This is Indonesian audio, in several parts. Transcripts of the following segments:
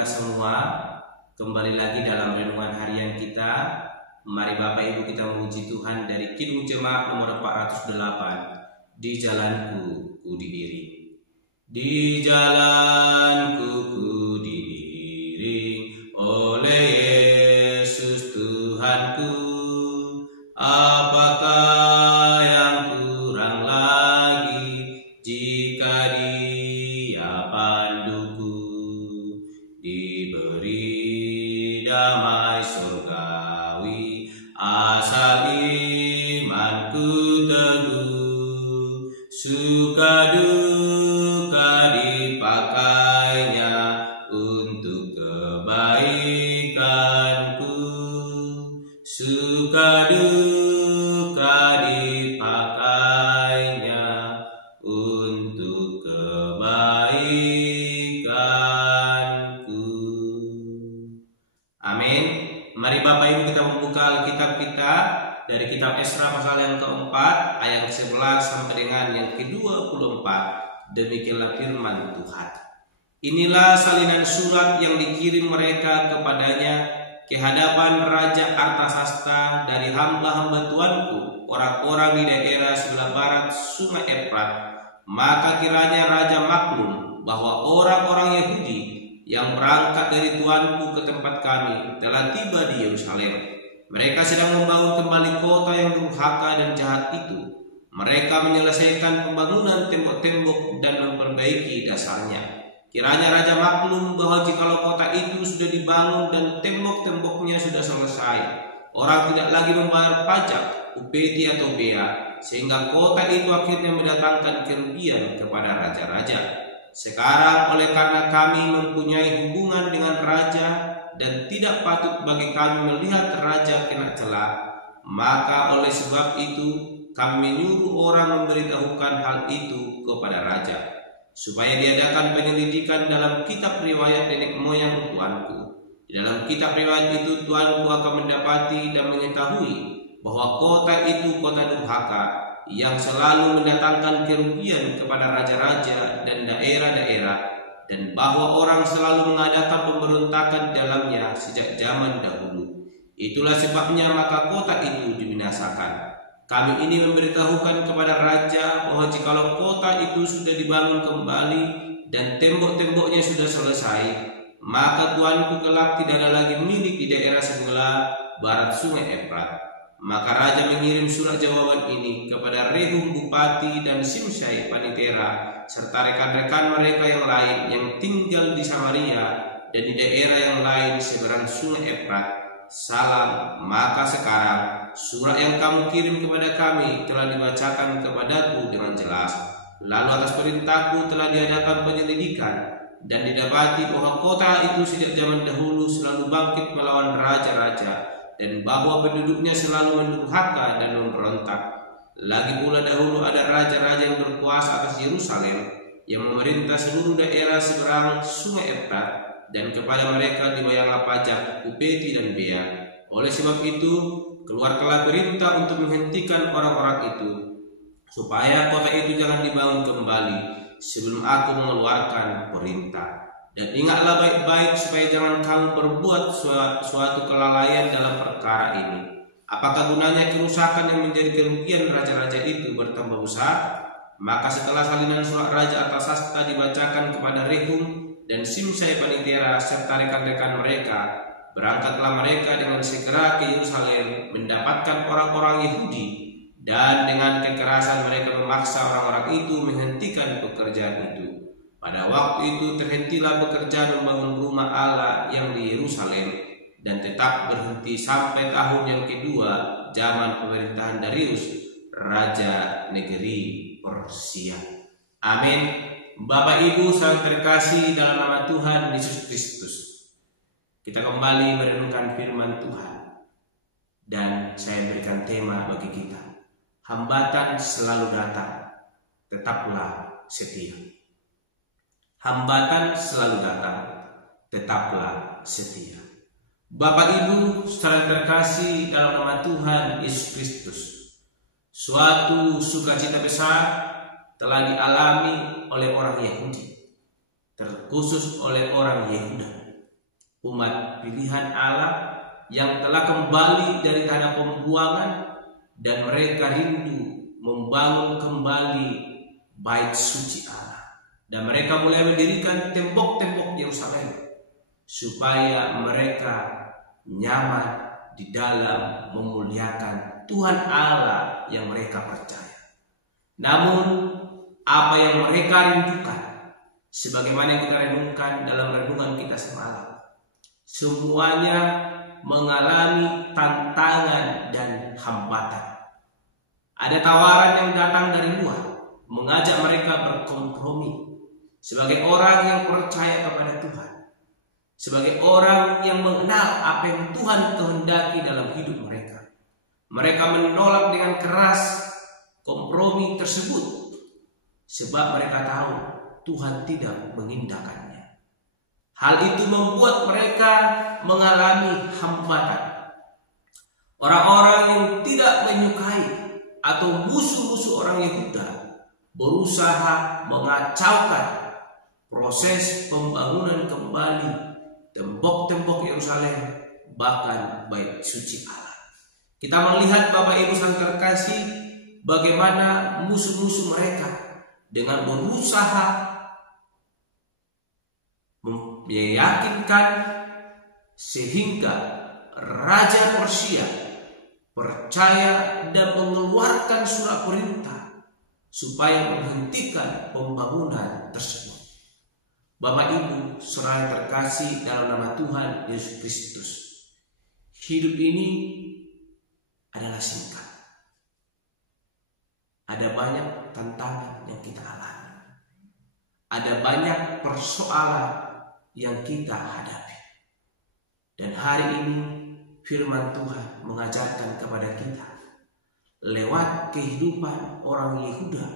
kita semua. Kembali lagi dalam renungan harian kita. Mari Bapak Ibu kita memuji Tuhan dari Kidung Jemaat nomor 408. Di jalanku ku diiring. Di jalanku ku diiring oleh Yesus Tuhanku. Apakah yang kurang lagi jika Dia panduku? Diberi damai surgawi, asal imanku teguh. Suka duka dipakainya untuk kebaikanku. Suka duka dipakainya untuk kebaikanku. Amin. Mari Bapak Ibu kita membuka Alkitab kita dari kitab Esra pasal yang keempat ayat 11 sampai dengan yang ke-24. Demikianlah firman Tuhan. Inilah salinan surat yang dikirim mereka kepadanya ke hadapan Raja Artasasta dari hamba-hamba Tuanku, orang-orang di daerah sebelah barat Sungai Efrat. Maka kiranya Raja maklum bahwa orang-orang Yahudi yang berangkat dari Tuanku ke tempat kami telah tiba di Yerusalem. Mereka sedang membangun kembali kota yang durhaka dan jahat itu. Mereka menyelesaikan pembangunan tembok-tembok dan memperbaiki dasarnya. Kiranya Raja maklum bahwa jikalau kota itu sudah dibangun dan tembok-temboknya sudah selesai, orang tidak lagi membayar pajak, upeti atau bea, sehingga kota itu akhirnya mendatangkan kerugian kepada raja-raja. Sekarang oleh karena kami mempunyai hubungan dengan raja dan tidak patut bagi kami melihat raja kena celah, maka oleh sebab itu kami menyuruh orang memberitahukan hal itu kepada raja, supaya diadakan penyelidikan dalam kitab riwayat nenek moyang Tuanku. Di dalam kitab riwayat itu Tuanku akan mendapati dan mengetahui bahwa kota itu kota durhaka yang selalu mendatangkan kerugian kepada raja-raja dan daerah-daerah, dan bahwa orang selalu mengadakan pemberontakan dalamnya sejak zaman dahulu. Itulah sebabnya maka kota itu dibinasakan. Kami ini memberitahukan kepada raja bahwa jikalau kota itu sudah dibangun kembali dan tembok-temboknya sudah selesai, maka Tuanku kelak tidak ada lagi milik di daerah sebelah barat Sungai Efrat. Maka raja mengirim surat jawaban ini kepada Rehum Bupati dan Simsai Panitera serta rekan-rekan mereka yang lain yang tinggal di Samaria dan di daerah yang lain seberang Sungai Efrat. Salam. Maka sekarang surat yang kamu kirim kepada kami telah dibacakan kepadaku dengan jelas. Lalu atas perintahku telah diadakan penyelidikan dan didapati bahwa kota itu sejak zaman dahulu selalu bangkit melawan raja-raja, dan bahwa penduduknya selalu mendurhaka dan memberontak. Lagi pula dahulu ada raja-raja yang berkuasa atas Yerusalem, yang memerintah seluruh daerah seberang Sungai Efrat, dan kepada mereka dibayarlah pajak, upeti dan bea. Oleh sebab itu keluarlah perintah untuk menghentikan orang-orang itu, supaya kota itu jangan dibangun kembali sebelum aku mengeluarkan perintah. Dan ingatlah baik-baik supaya jangan kamu perbuat suatu kelalaian dalam perkara ini. Apakah gunanya kerusakan yang menjadi kerugian raja-raja itu bertambah besar? Maka setelah salinan surat Raja Artasasta dibacakan kepada Rehum dan Simsai Panitera serta rekan-rekan mereka, berangkatlah mereka dengan segera ke Yerusalem mendapatkan orang-orang Yahudi, dan dengan kekerasan mereka memaksa orang-orang itu menghentikan pekerjaan itu. Pada waktu itu terhentilah pekerjaan membangun rumah Allah yang di Yerusalem, dan tetap berhenti sampai tahun yang kedua zaman pemerintahan Darius, Raja negeri Persia. Amin. Bapak Ibu saling terkasih dalam nama Tuhan Yesus Kristus, kita kembali merenungkan firman Tuhan, dan saya berikan tema bagi kita: hambatan selalu datang, tetaplah setia. Hambatan selalu datang, tetaplah setia. Bapak Ibu saudara terkasih dalam nama Tuhan Yesus Kristus, suatu sukacita besar telah dialami oleh orang Yahudi, terkhusus oleh orang Yehuda. umat pilihan Allah yang telah kembali dari tanah pembuangan, dan mereka rindu membangun kembali bait suci Allah, dan mereka mulai mendirikan tembok-tembok Yerusalem supaya mereka nyaman di dalam memuliakan Tuhan Allah yang mereka percaya. Namun apa yang mereka rindukan, sebagaimana yang kita renungkan dalam renungan kita semalam, semuanya mengalami tantangan dan hambatan. Ada tawaran yang datang dari luar, mengajak mereka berkompromi sebagai orang yang percaya kepada Tuhan, sebagai orang yang mengenal apa yang Tuhan kehendaki dalam hidup mereka. Mereka menolak dengan keras kompromi tersebut, sebab mereka tahu Tuhan tidak mengindahkannya. Hal itu membuat mereka mengalami hambatan. Orang-orang yang tidak menyukai atau musuh-musuh orang Yehuda berusaha mengacaukan proses pembangunan kembali tembok-tembok Yerusalem, bahkan bait suci Allah. Kita melihat Bapak Ibu yang terkasih, bagaimana musuh-musuh mereka dengan berusaha meyakinkan sehingga Raja Persia percaya dan mengeluarkan surat perintah supaya menghentikan pembangunan tersebut. Bapak Ibu saudara terkasih dalam nama Tuhan Yesus Kristus, hidup ini adalah singkat. Ada banyak tantangan yang kita alami, ada banyak persoalan yang kita hadapi. Dan hari ini firman Tuhan mengajarkan kepada kita lewat kehidupan orang Yehuda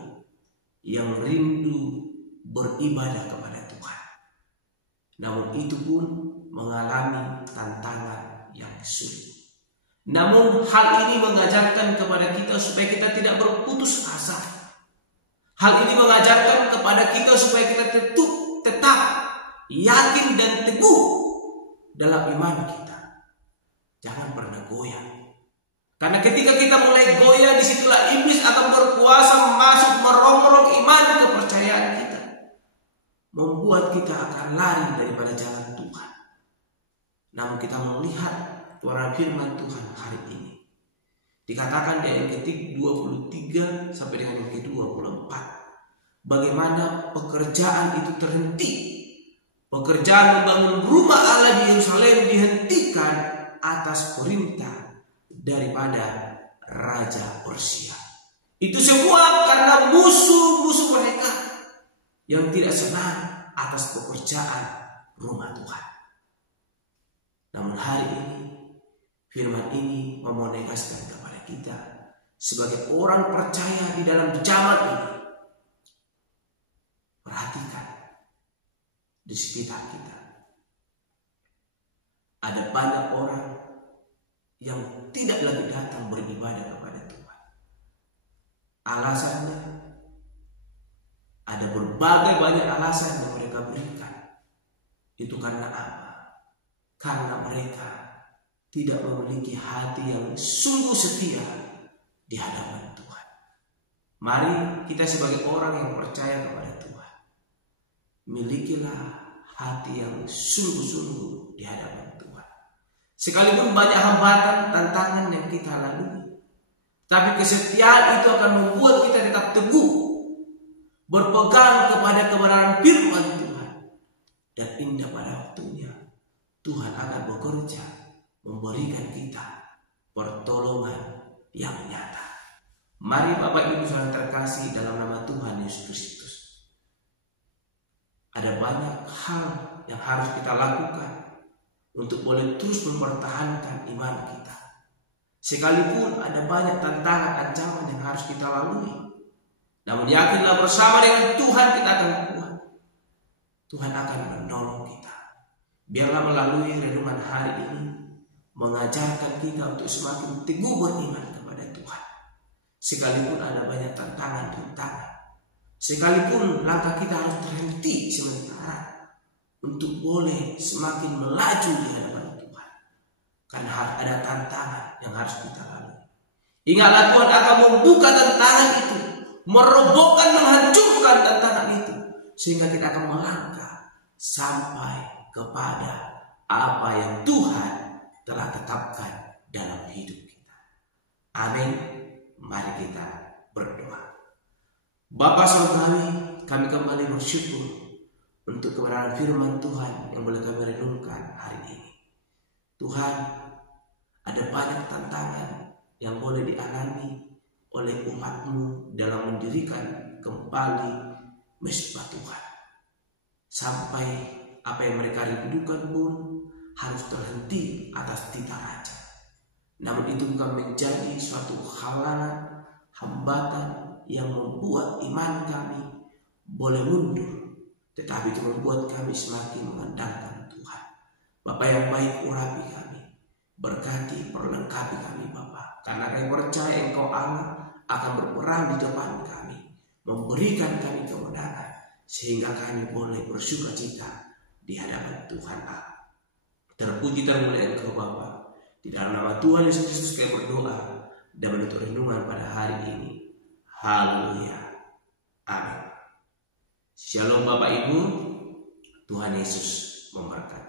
yang rindu beribadah kepada Tuhan, namun itu pun mengalami tantangan yang sulit. Namun hal ini mengajarkan kepada kita supaya kita tidak berputus asa. Hal ini mengajarkan kepada kita supaya kita tetap yakin dan teguh dalam iman kita. Jangan pernah goyah. Karena ketika kita mulai goyah, disitulah iblis akan berkuasa masuk merongrong iman kepercayaan kita, membuat kita akan lari daripada jalan Tuhan. Namun kita melihat suara firman Tuhan hari ini, dikatakan di ayat ke-23 sampai dengan yang ke-24, bagaimana pekerjaan itu terhenti. Pekerjaan membangun rumah Allah di Yerusalem dihentikan atas perintah daripada Raja Persia. Itu semua karena musuh-musuh mereka yang tidak senang atas pekerjaan rumah Tuhan. Namun hari ini firman ini memonegaskan kepada kita sebagai orang percaya di dalam zaman ini. Perhatikan di sekitar kita. Ada banyak orang yang tidak lagi datang beribadah kepada Tuhan. Alasannya ada berbagai banyak alasan yang mereka berikan. Itu karena apa? Karena mereka tidak memiliki hati yang sungguh setia di hadapan Tuhan. Mari kita sebagai orang yang percaya kepada Tuhan, milikilah hati yang sungguh-sungguh di hadapan Tuhan. Sekalipun banyak hambatan, tantangan yang kita lalui, tapi kesetiaan itu akan membuat kita tetap teguh, berpegang kepada kebenaran firman Tuhan. Dan indah pada waktunya Tuhan akan bekerja memberikan kita pertolongan yang nyata. Mari Bapak Ibu saudara terkasih dalam nama Tuhan Yesus Kristus, ada banyak hal yang harus kita lakukan untuk boleh terus mempertahankan iman kita. Sekalipun ada banyak tantangan ancaman yang harus kita lalui, namun yakinlah bersama dengan Tuhan kita akan kuat. Tuhan akan menolong kita. Biarlah melalui renungan hari ini mengajarkan kita untuk semakin teguh beriman kepada Tuhan. Sekalipun ada banyak tantangan-rintangan, sekalipun langkah kita harus terhenti sementara untuk boleh semakin melaju di hadapan Tuhan. Karena harus ada tantangan yang harus kita lalui. Ingatlah Tuhan akan membuka tantangan itu, merobohkan, menghancurkan tantangan itu, sehingga kita akan melangkah sampai kepada apa yang Tuhan telah tetapkan dalam hidup kita. Amin. Mari kita berdoa. Bapa Surgawi, kami kembali bersyukur untuk kebenaran firman Tuhan yang boleh kami renungkan hari ini. Tuhan, ada banyak tantangan yang boleh dialami oleh umat-Mu dalam mendirikan kembali mesbah Tuhan. Sampai apa yang mereka rindukan pun harus terhenti atas titah raja. Namun itu bukan menjadi suatu halangan, hambatan yang membuat iman kami boleh mundur, tetapi itu membuat kami semakin mengandalkan Tuhan. Bapa yang baik, urapi kami, berkati, perlengkapi kami Bapa, karena kami percaya Engkau Allah akan berperang di depan kami, memberikan kami kemenangan, sehingga kami boleh bersukacita di hadapan Tuhan Allah. Terpuji dan mulia Engkau Bapa. Di dalam nama Tuhan Yesus Kristus kami berdoa dan menutup renungan pada hari ini. Haleluya. Amin. Shalom Bapak Ibu. Tuhan Yesus memberkati.